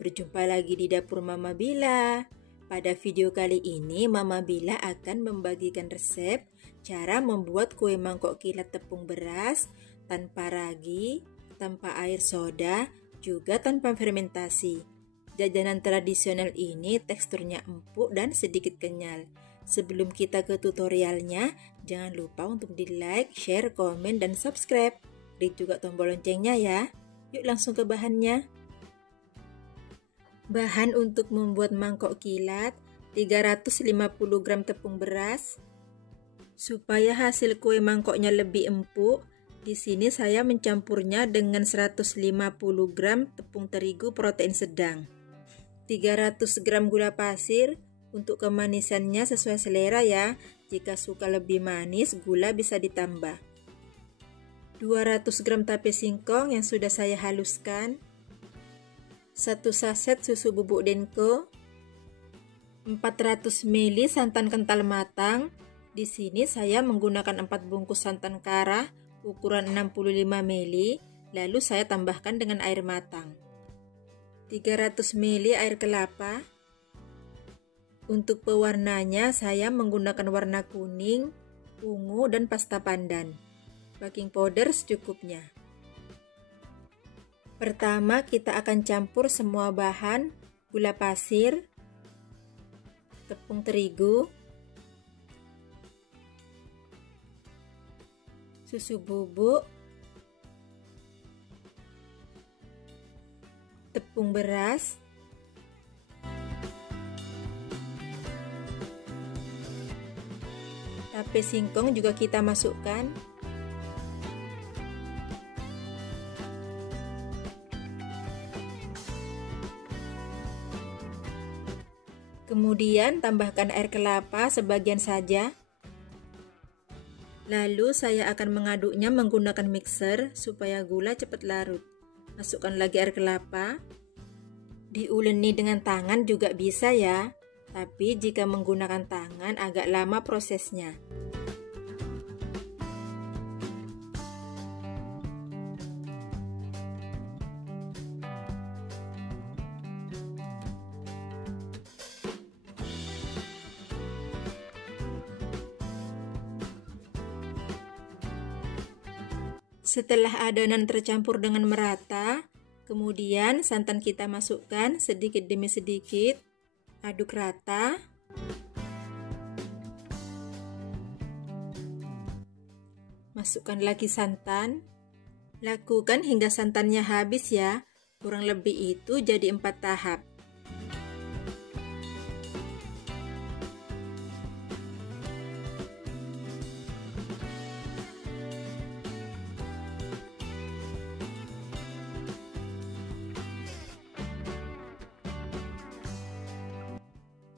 Berjumpa lagi di dapur Mama Bila. Pada video kali ini Mama Bila akan membagikan resep cara membuat kue mangkok kilat tepung beras tanpa ragi, tanpa air soda, juga tanpa fermentasi. Jajanan tradisional ini teksturnya empuk dan sedikit kenyal. Sebelum kita ke tutorialnya, jangan lupa untuk di like, share, komen, dan subscribe. Klik juga tombol loncengnya ya. Yuk langsung ke bahannya. Bahan untuk membuat mangkok kilat: 350 gram tepung beras. Supaya hasil kue mangkoknya lebih empuk, di sini saya mencampurnya dengan 150 gram tepung terigu protein sedang. 300 gram gula pasir. Untuk kemanisannya sesuai selera ya. Jika suka lebih manis, gula bisa ditambah. 200 gram tape singkong yang sudah saya haluskan. 1 saset susu bubuk Denko, 400 ml santan kental matang. Di sini saya menggunakan 4 bungkus santan kara ukuran 65 ml, lalu saya tambahkan dengan air matang. 300 ml air kelapa. Untuk pewarnanya saya menggunakan warna kuning, ungu, dan pasta pandan. Baking powder secukupnya. Pertama kita akan campur semua bahan: gula pasir, tepung terigu, susu bubuk, tepung beras, tape singkong juga kita masukkan. Kemudian tambahkan air kelapa sebagian saja. Lalu saya akan mengaduknya menggunakan mixer supaya gula cepat larut. Masukkan lagi air kelapa. Diuleni dengan tangan juga bisa ya, tapi jika menggunakan tangan agak lama prosesnya. Setelah adonan tercampur dengan merata, kemudian santan kita masukkan sedikit demi sedikit. Aduk rata. Masukkan lagi santan. Lakukan hingga santannya habis ya. Kurang lebih itu jadi 4 tahap.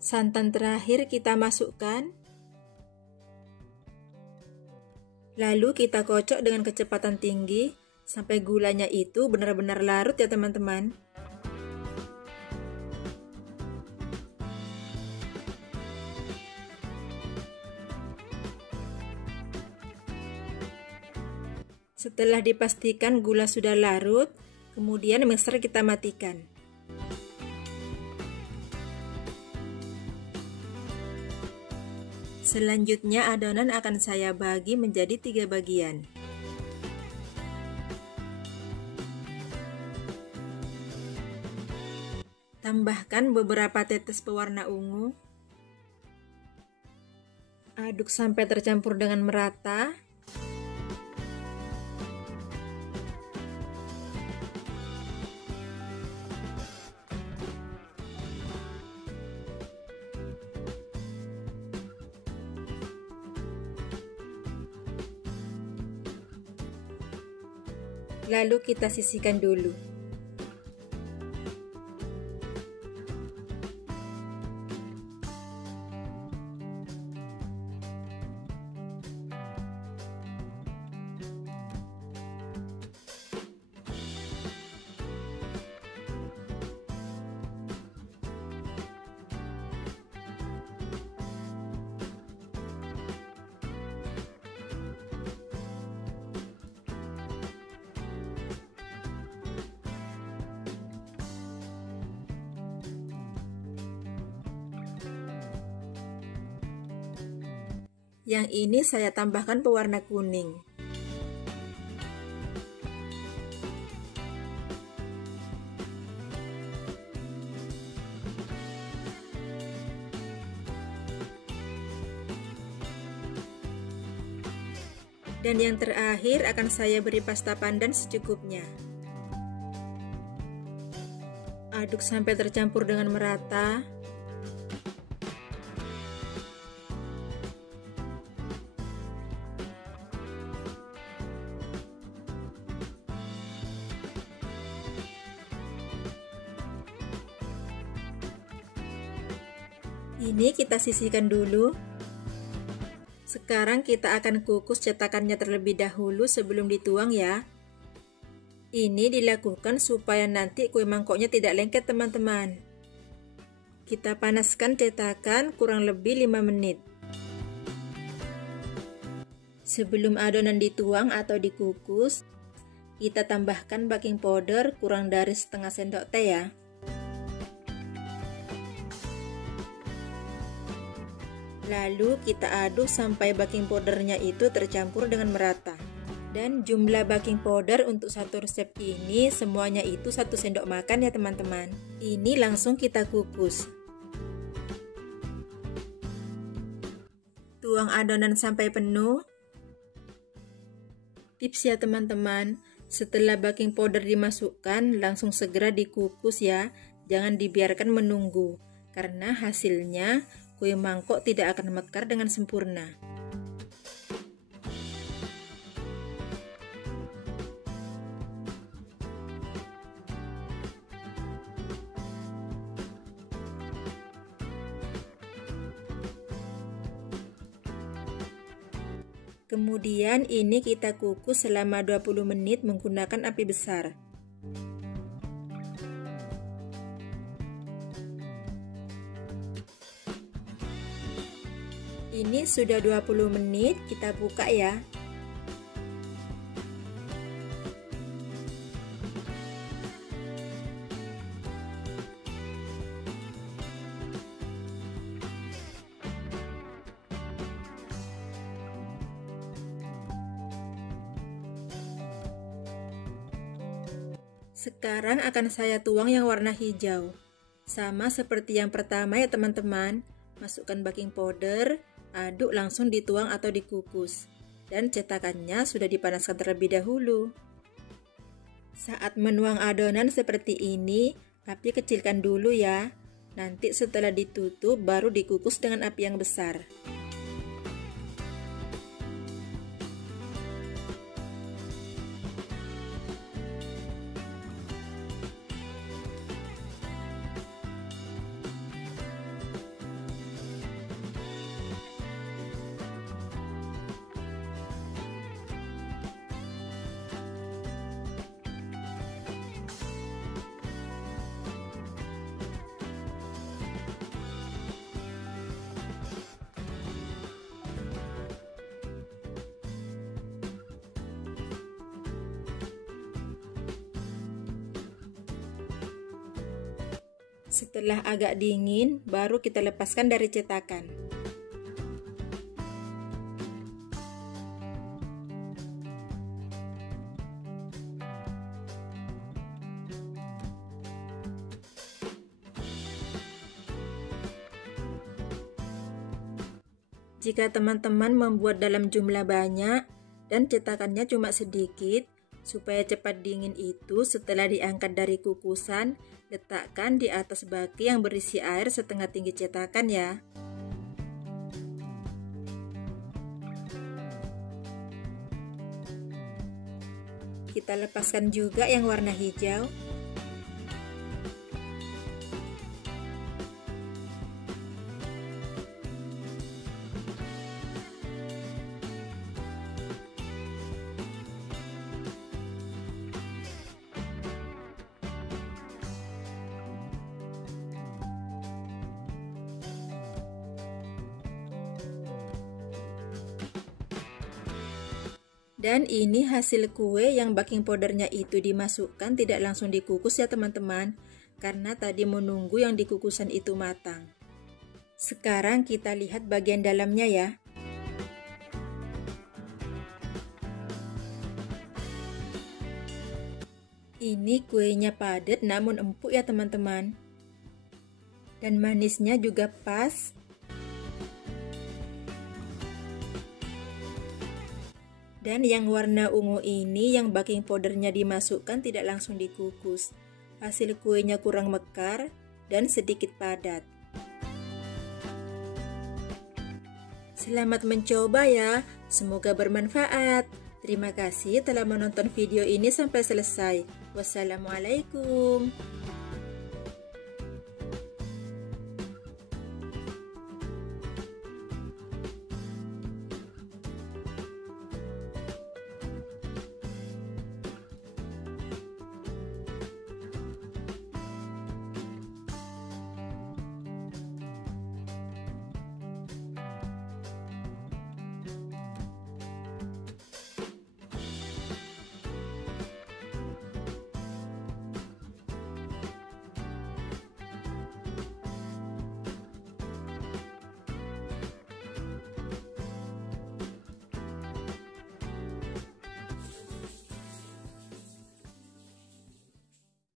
Santan terakhir kita masukkan. Lalu kita kocok dengan kecepatan tinggi sampai gulanya itu benar-benar larut ya teman-teman. Setelah dipastikan gula sudah larut, kemudian mixer kita matikan. Selanjutnya adonan akan saya bagi menjadi 3 bagian. Tambahkan beberapa tetes pewarna ungu. Aduk sampai tercampur dengan merata. Lalu kita sisihkan dulu. Yang ini saya tambahkan pewarna kuning. Dan yang terakhir akan saya beri pasta pandan secukupnya. Aduk sampai tercampur dengan merata. Ini kita sisihkan dulu. Sekarang kita akan kukus cetakannya terlebih dahulu sebelum dituang ya. Ini dilakukan supaya nanti kue mangkoknya tidak lengket teman-teman. Kita panaskan cetakan kurang lebih 5 menit. Sebelum adonan dituang atau dikukus, kita tambahkan baking powder kurang dari setengah sendok teh ya. Lalu kita aduk sampai baking powdernya itu tercampur dengan merata. Dan jumlah baking powder untuk satu resep ini semuanya itu 1 sendok makan ya teman-teman. Ini langsung kita kukus. Tuang adonan sampai penuh. Tips ya teman-teman, setelah baking powder dimasukkan langsung segera dikukus ya. Jangan dibiarkan menunggu, karena hasilnya kue mangkok tidak akan mekar dengan sempurna. Kemudian ini kita kukus selama 20 menit menggunakan api besar. Ini sudah 20 menit, kita buka ya. Sekarang akan saya tuang yang warna hijau. Sama seperti yang pertama ya teman-teman. Masukkan baking powder, aduk langsung dituang atau dikukus. Dan cetakannya sudah dipanaskan terlebih dahulu. Saat menuang adonan seperti ini, api kecilkan dulu ya. Nanti setelah ditutup baru dikukus dengan api yang besar. Setelah agak dingin, baru kita lepaskan dari cetakan. Jika teman-teman membuat dalam jumlah banyak dan cetakannya cuma sedikit, supaya cepat dingin itu setelah diangkat dari kukusan, letakkan di atas baki yang berisi air setengah tinggi cetakan ya. Kita lepaskan juga yang warna hijau. Dan ini hasil kue yang baking powdernya itu dimasukkan tidak langsung dikukus ya teman-teman, karena tadi menunggu yang dikukusan itu matang. Sekarang kita lihat bagian dalamnya ya. Ini kuenya padat namun empuk ya teman-teman. Dan manisnya juga pas. Dan yang warna ungu ini yang baking powdernya dimasukkan tidak langsung dikukus. Hasil kuenya kurang mekar dan sedikit padat. Selamat mencoba ya, semoga bermanfaat. Terima kasih telah menonton video ini sampai selesai. Wassalamualaikum.